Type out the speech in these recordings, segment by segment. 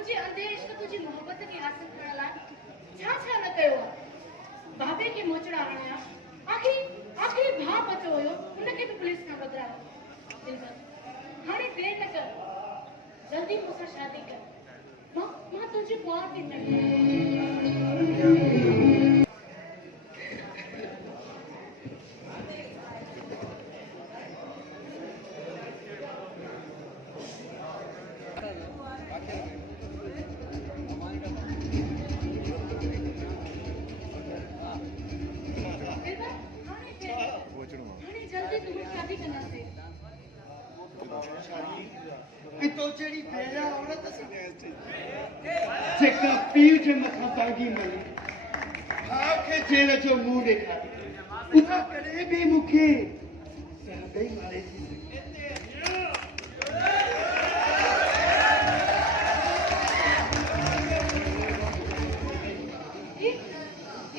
मुझे अंदेश तो तुझी मोहब्बत की हासिल करण लाइ छा छा न कयो बाबे के मोचड़ा हणया आखिर भा बचो हुयो उनके भी पुलिस का बदरायो दिलबर हाणे देर न कर जल्दी मुसा शादी कर मां तुझे प्यार थी नहीं तो जेड़ी बेड़ा औरत जेका पीर जे मथा बागी मई आखे जेल जो मुंह देखा उहा करे भी मुखे सहबे मारे थी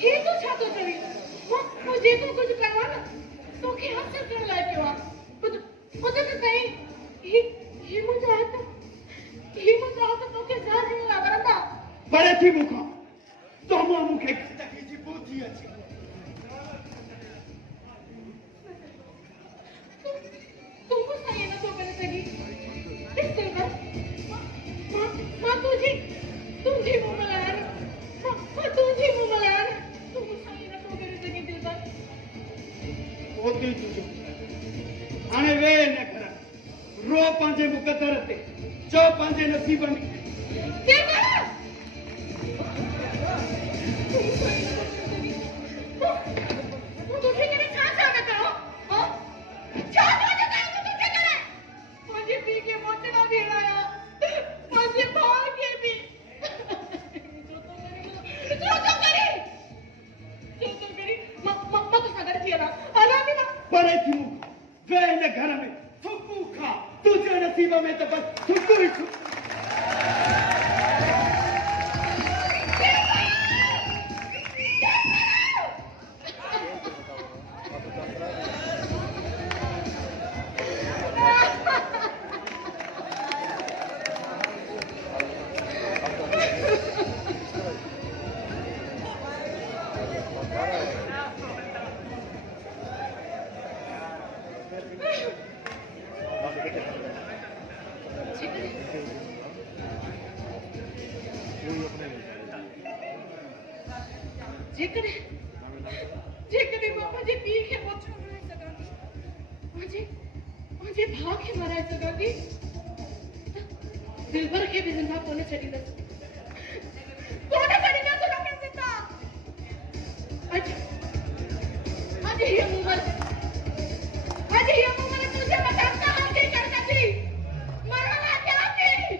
ये तो छा तो चली मुझे तो कुछ करवा ना तो के हासिल कर लाए क्यों खुद तो सही ही मुझे तो के जान नहीं लगा था बड़े थी मुखा तो मुखे तकी जी बूथी अच्छी तुमको सही ना तो मैंने सही इस तरह मां तुझे मुंह मिलाया मां तुझे मुंह मिलाया तुमको सही ना तो मैंने सही दिल पर होती तुझो आने वे न कर रो पांजे मुकद्दर ते चो पांजे नसीब में दिल पर तुझे मेरे छा में करो हां छा में तुझे करे मुझे पी के मोचना भी लाया मुझे भाग के भी जो तो करी मां तो सागर थी ना आरामी ना बड़े थी वे न घर में थुकू खा तुझे नसीब में तो बस थुकू ही थुकू जेकरे बाबा जी पी के मोचो बनाए सगांदी मुझे भाग के मराए सगांदी दिलबर के भी जिंदा कोने चली दस कोने चली दस तो कैसे था आज ये मुमर तुझे बताता हम क्या करता थी मरना क्या थी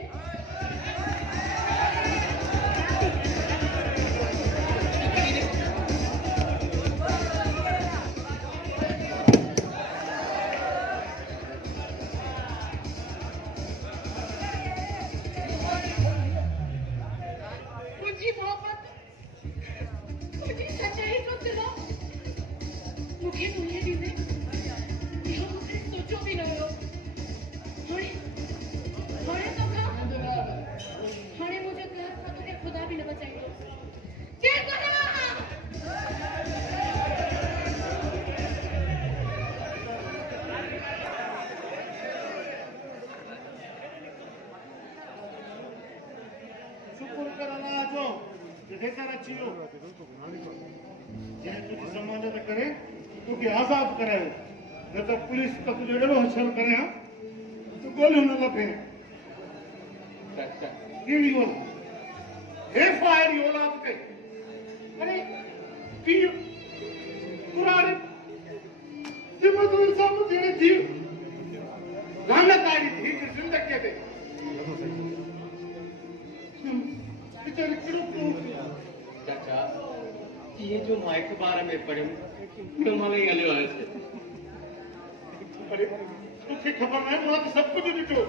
करे तो के आजाद करे न तो पुलिस का तुझे डरो हशर करे तो गोली न लपे कीड़ी बोल हे फायर यो औलाद के अरे की कुरान जिम्मा तो इंसान को देने थी लानत आई थी जिंदगी के बेचारे किरो चाचा ये जो माइक बारे में पढ़े मैं माले गले आए थे अरे तुझे खबर है मुझे सब कुछ दिखो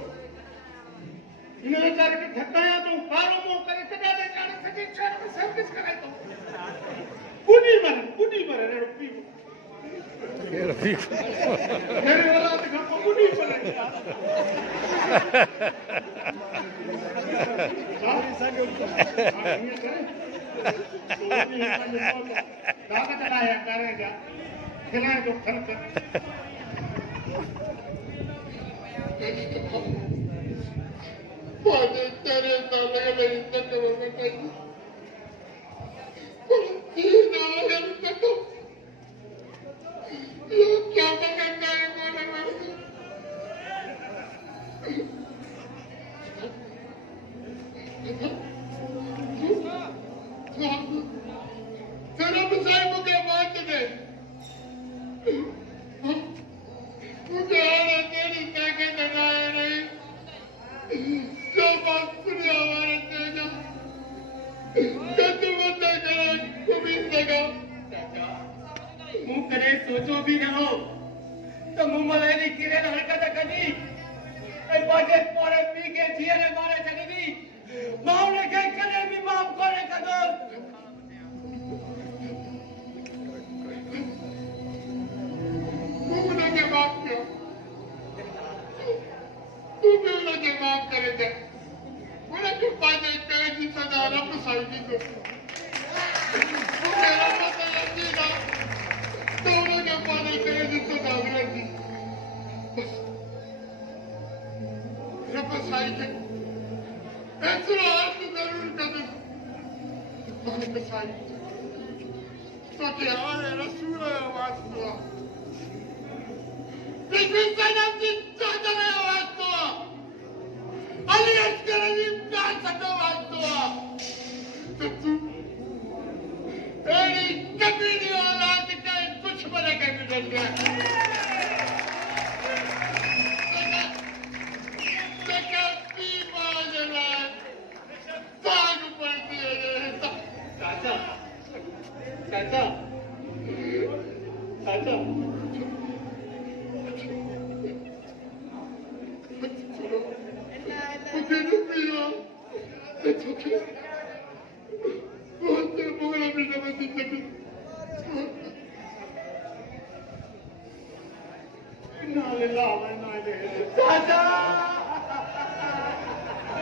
इन्हें बेचारे के धक्काया तो कारो मो करे कदा दे जाने सके चार में सर्विस कराए तो कुनी मरे रे रुपी ये रुपी मेरे वाला तो घर को कुनी मरे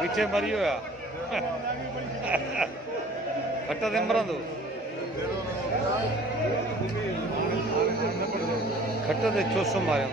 पीछे मरी हो खट्टा दे मरंदो खट्टा दे चोसो मारे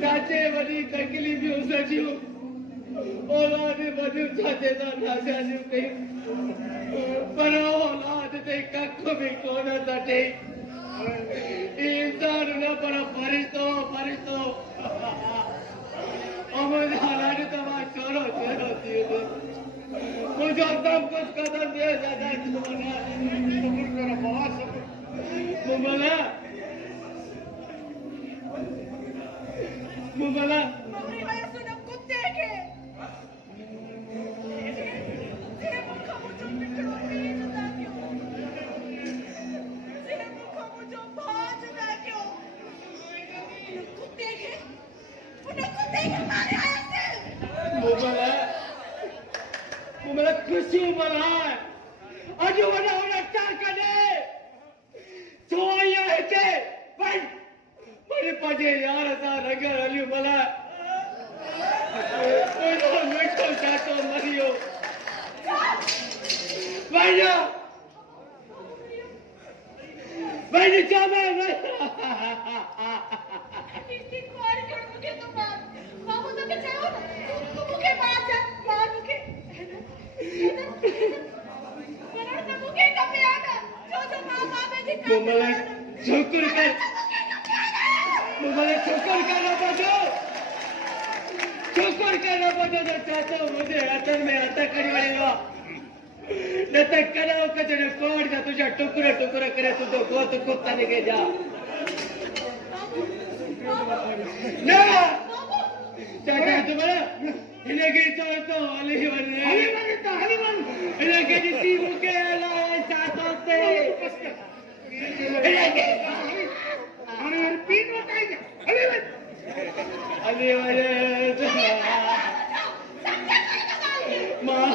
चाचे बड़ी तकलीफ हो सकियो औलाद बड़ी चाचे दा नाजा नहीं कहीं पर औलाद ते कख भी कोन सटे इंसान न पर फरिश्तो अमर हालात तमा छोरो दियो मुझे सब कुछ कदम दे दादा तुम्हारा सब्र करो बहुत सब्र मुमला मेरी वजह से ना कुत्ते के तेरे मुख मुझे पिटड़ो नहीं जुदा क्यों तेरे मुख मुझे बहुत जुदा क्यों कुत्ते के मारे आए थे मुमला खुशी बना अजो वना वना क्या करे तो आया है के बन मेरे पाजे यार सा रंगर अली मला ओनो मिठो चाचो मरियो भाईया भाई जावे इतनी मार कर मुझे तो बाबू तो के चाहो तू मुझे मार मुझे मरण से मुझे कभी आना जो मां बाप है जी मुमला शुक्र कर मुझे ठोकर करना पड़ो तो चाहता हूँ मुझे अतर में आता करी पड़ेगा न तक कराओ का तेरे कोड का तुझे टुकड़ा टुकड़ा करे तू तो को तो कुत्ता निकल जा ना चाचा तुम्हारा इन्हें की तो अली बने इन्हें के जिसी मुके लाए चाहता थे इन्हें के अरे पीन बताइए अली बने माँ